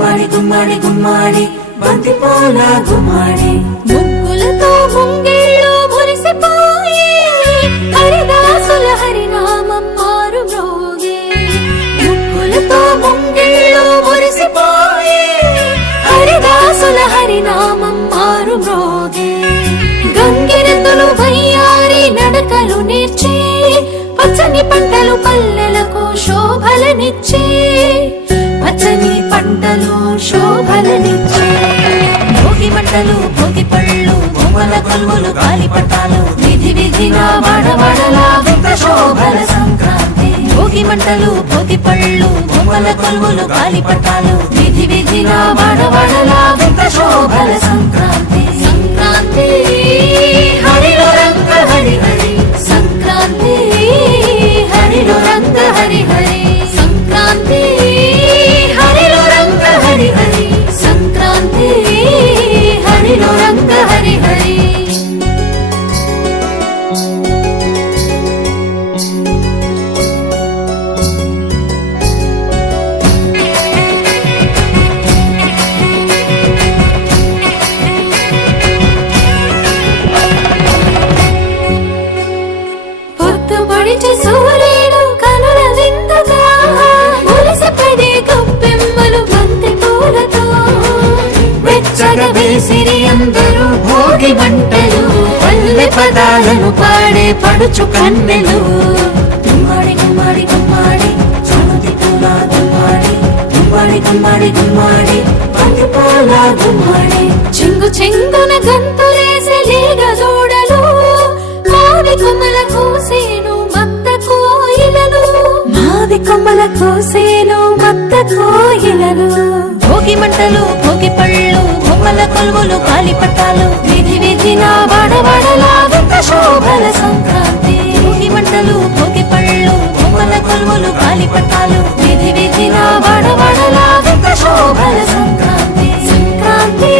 గుమ్మాడి గుమ్మాడి గుమ్మాడి బంతి పూల గుమ్మాడి ముగ్గులతో ముంగిళ్ళు మురిసిపోయే హరిదాసుల హరినామం మారు మ్రోగే. ముగ్గులతో ముంగిళ్ళు మురిసిపోయే హరిదాసుల హరినామం మారు మ్రోగే. గంగిరెద్దులు వయ్యారి నడకలు నేర్చి పచ్చని పంటలు పల్లెలకు శోభలనిచ్చే. పచ్చని పంటలు శోభలనిచ్చే. భోగి మంటలు భోగి పళ్ళు బొమ్మల కొలువులు గాలిపటాలు విధి విధిన వాడవాడలా వింత శోభల సంక్రాంతి. భోగి మంటలు భోగి పళ్ళు బొమ్మల కొలువులు గాలిపటాలు విధి విధిన వాడవాడలా వింత శోభల సంక్రాంతి. సంక్రాంతి హరిలో రంగ హరి హరి సంక్రాంతి హరిలో రంగ హరి హరి సంక్రాంతి హరిలో రంగ హరి హరి సంక్రాంతి హరిలో రంగ హరి హరి. పొద్దుపడిచే సూర్యుడు కనుల విందుగా మురిసిపడే గొప్పెమ్మలు బంతి పూలతో వెచ్చగా వేసిరి అందరూ భోగి మంటలు పల్లె పదాలను పాడే పడుచు కన్నెలు. గుమ్మాడి గుమ్మాడి గుమ్మాడి చామంతి పూల గుమ్మాడి గుమ్మాడి గుమ్మాడి గుమ్మాడి బంతి పూల గుమ్మాడి చెంగు చెంగున గంతులేసే లేగ జోడలు మావి కొమ్మల కోసేను మత్త కోయిలలు. మావి కొమ్మల కోసేను మత్త కోయిలలు. భోగి మంటలు భోగి పళ్ళు బొమ్మల కొలువులు గాలిపటాలు విధి విధిన వాడవాడలా వింత శోభల సంక్రాంతి. భోగి మంటలు భోగి పళ్ళు బొమ్మల కొలువులు గాలిపటాలు విధి విధిన వాడవాడలా వింత శోభల సంక్రాంతి. సంక్రాంతి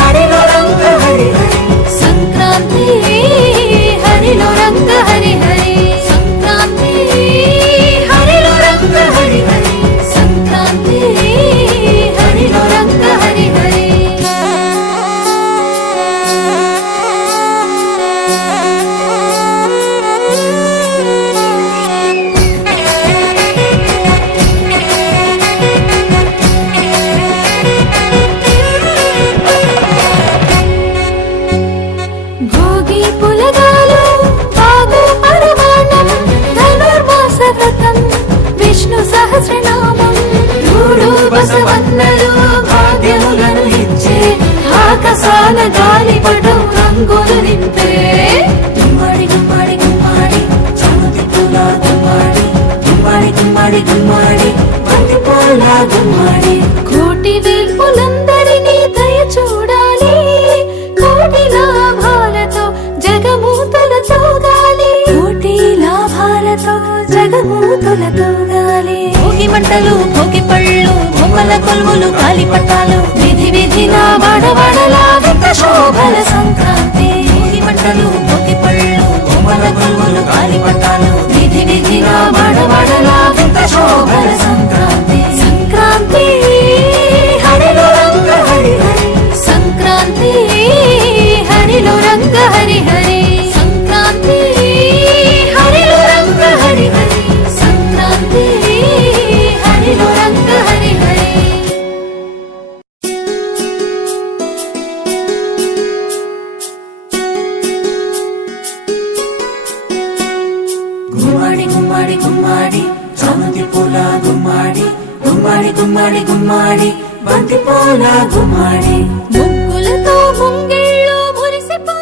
హరిలో రంగ హరి హరి సంక్రాంతి హరిలో రంగ హరి హరి సంక్రాంతి హరిలో రంగ హరి హరి సంక్రాంతి హరిలో రంగ హరి హరి. భోగి పులగాలు బాగు పరమాణం ధనుర్మాస వ్రతం విష్ణు సహస్రనామం మూడు బసవన్నలు భాగ్యములను ఇచ్చే ఆకాశాల గాలిపటం రంగులు నింపే. గుమ్మాడి గుమ్మాడి గుమ్మాడి చామంతి పూల గుమ్మాడి గుమ్మాడి గుమ్మాడి గుమ్మాడి బంతి పూల గుమ్మాడి కోటి వేల్పులందరినీ దయ చూడాలి కోటి లాభాలతో జగమూతలతో గాలి. కోటి లాభాలతో జగమూతలతో గాలి. భోగి మంటలు భోగి పళ్ళు బొమ్మల కొలువులు గాలిపటాలు విధి విధిన వాడవాడలా వింత శోభల సంక్రాంతి. భోగి మంటలు భోగి పళ్ళు బొమ్మల కొలువులు గాలిపటాలు విధి విధిన వాడవాడలా వింత శోభల సంక్రాంతి. సంక్రాంతి హరిలో రంగ హరి హరి సంక్రాంతి హరిలో రంగ హరి హరి సంక్రాంతి హరిలో రంగ హరి హరి సంక్రాంతి హరిలో రంగ హరి హరి. గుమ్మాడి గుమ్మాడి గుమ్మాడి చామంతి పూల గుమ్మాడి గుమ్మాడి గుమ్మాడి గుమ్మాడి బంతి పూల గుమ్మాడి ముగ్గులతో ముంగిళ్ళు మురిసిపో.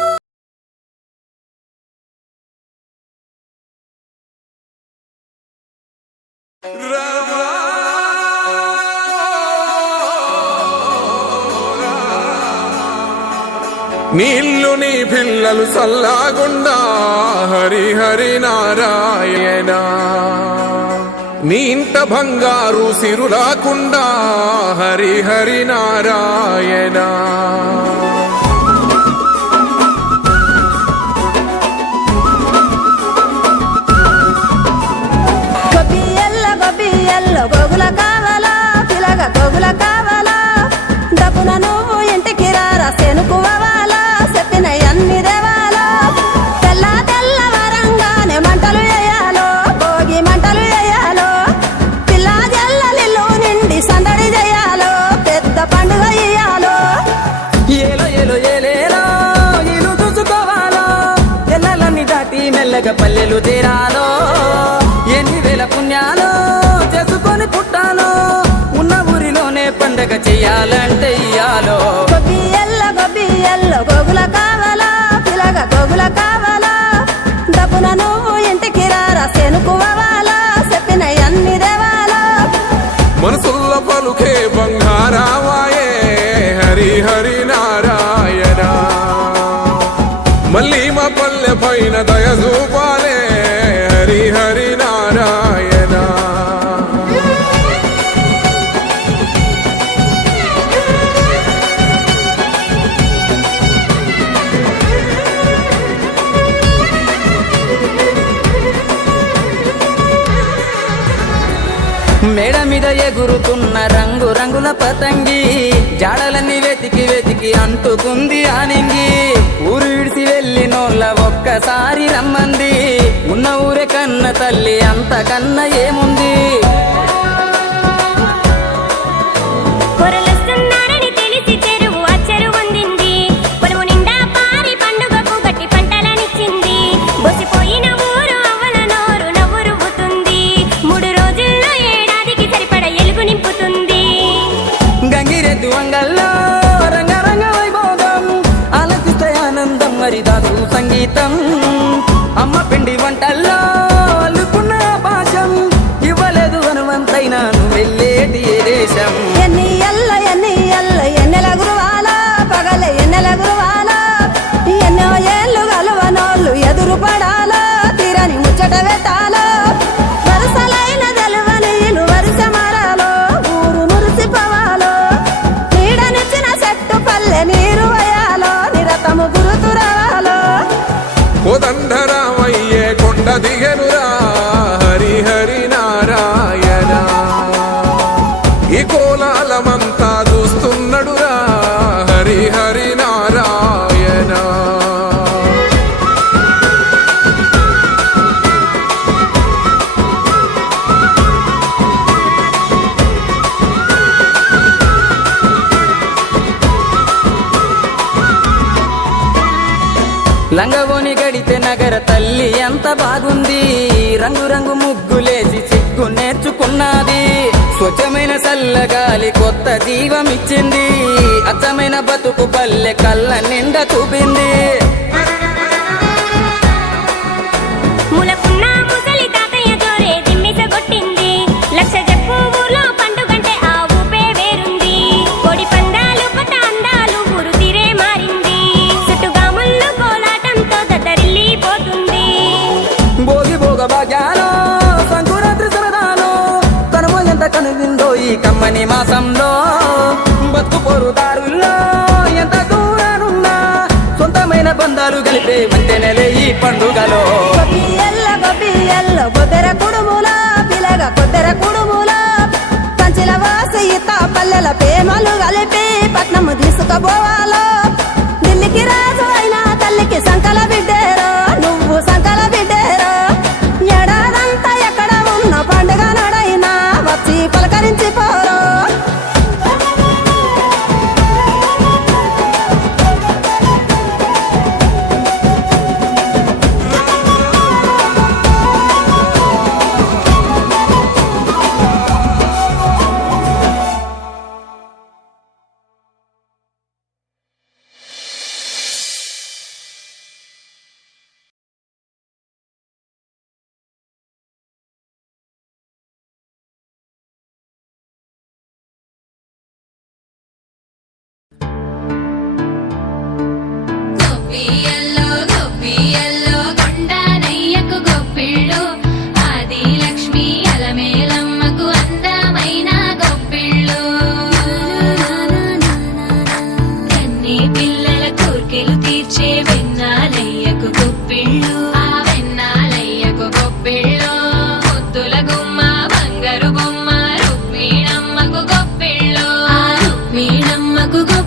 నీళ్ళు నీ పిల్లలు సల్లాగుండా హరి హరి నారాయణ. నీ ఇంట బంగారు సిరులాకుండా హరి హరి నారాయణ. గొబ్బియల్ల గొబ్బియల్ల గోగుల కావల పిలగ గోగుల పండగ పల్లెలు తీరాలో ఎన్ని వేల పుణ్యాలో చేసుకొని పుట్టాలో ఉన్న ఊరిలోనే పండగ చెయ్యాలంటే ఇయ్యాలో గొబ్బియల్లో గోగుల కావాలా పిలగ గోగుల కావాలా డబ్బున నువ్వు ఇంటికి రారా సెనుకువాలా చెప్పిన అన్ని దేవాలా మనసుల్లో పలుకే బంగారావాయే హరి హరి నారాయణ మళ్ళీ మా పల్లె పైన దయ చూపాలే హరి హరి నారాయణ మేడ మీద ఎగురుతున్న రంగు రంగుల పతంగి జాడలన్నీ వెతికి వెతికి అంటుకుంది ఆనింగి ఊరు విడిసి వెళ్ళినోళ్ళ ఒక్కసారి రమ్మంది ఉన్న ఊరే కన్న తల్లి అంతకన్నా ఏముంది పొరలొస్తున్నారని తెలిసి చెరువు అచ్చరు వందింది పొరుగు నిండా పారి పండుగకు గట్టి పంటలనిచ్చింది బొసిపోయిన ఊరు అవ్వల నోరు నవ్వు రువ్వుతుంది 3 రోజుల్లో ఏడాదికి సరిపడ ఎలుగు నింపుతుంది గంగిరెద్దు అంగల్లో రంగరంగ వైభోగం ఆలపిస్తే ఆనందం మరిదాసు సంగీతం అమ్మ పిండి వంటల్లో అల్లుకున్న పాశం ఇవ్వలేదు హనుమంతైనా నువ్వు వెళ్ళేటి ఏ దేశం ఎన్నెల గురువాలా పగలే ఎన్నెల గురువాలా ఎన్నో ఏళ్ళు గలవనోళ్ళు ఎదురు పడాలా తీరని ముచ్చట పెట్టాలా వరుసలైన తెలవనీలు వరుస మరాలో ఊరు మురిసిపోవాలో నీడనిచ్చిన చెట్టు పల్లె నీరు వయాలో నిరతము గురుతురావాలో కోదండరామయ్యే కొండ దిగనురా హరి హరి నారాయణ ఈ కోలాలమంతా చూస్తున్నడురా హరి హరి నారాయణ లంగవోని గడితే నగర తల్లి ఎంత బాగుంది రంగు రంగు ముగ్గులేసి సిగ్గు నేర్చుకున్నది స్వచ్ఛమైన చల్లగాలి కొత్త జీవమిచ్చింది అచ్చమైన బతుకు పల్లె కళ్ళ నిండా చూపింది ములకున్న ముసలి తాతయ్య జోరే దిమ్మిస కొట్టింది లక్ష చెప్పు ఊర్లో పండుగంటే ఆ ఊపే వేరుంది కోడి పందాలు కొత్త అందాలు ఊరు తీరే మారింది చుట్టుగాముళ్ళు కోలాటంతో దద్దరిల్లిపోతుంది భోగి భోగ భాగ్యాలో సంకురాత్రి సరదాలో కనుమ ఎంత కనువిందో ఈ కమ్మని మాసంలో బతుకు పొరుదారుల్లో ఎంత దూరానున్నా సొంతమైన బంధాలు కలిపే వంతెనలే ఈ పండుగలో గొబ్బియల్లో కొద్దెర కుడుముల పిలగ కొద్దెర కుడుముల కంచెల వాసి ఇత పల్లెల ప్రేమలు కలిపి పట్నము తీసుకుపోవాలో ఢిల్లీకి రాజు అయినా తల్లికి సంకల బిడ్డేరో నువ్వు సంకల బిడ్డేరో ఏడాదంతా ఎక్కడ ఉన్న పండుగ నడైనా వచ్చి పలకరించి పోరో గొబ్బియల్లో కొండనయ్యకు గొప్పిళ్ళు ఆది లక్ష్మి అలమేలమ్మకు అందమైన గొప్పిళ్ళు కన్ని పిల్లల కోర్కెలు తీర్చే వెన్నాలయ్యకు గొప్పిళ్ళు ఆ వెన్నాలయ్యకు గొప్పిళ్ళు ముద్దుల గుమ్మ బంగారు బొమ్మ రుక్మిణమ్మకు గొప్పిళ్ళు ఆ రుక్మిణమ్మకు గొప్పిళ్ళు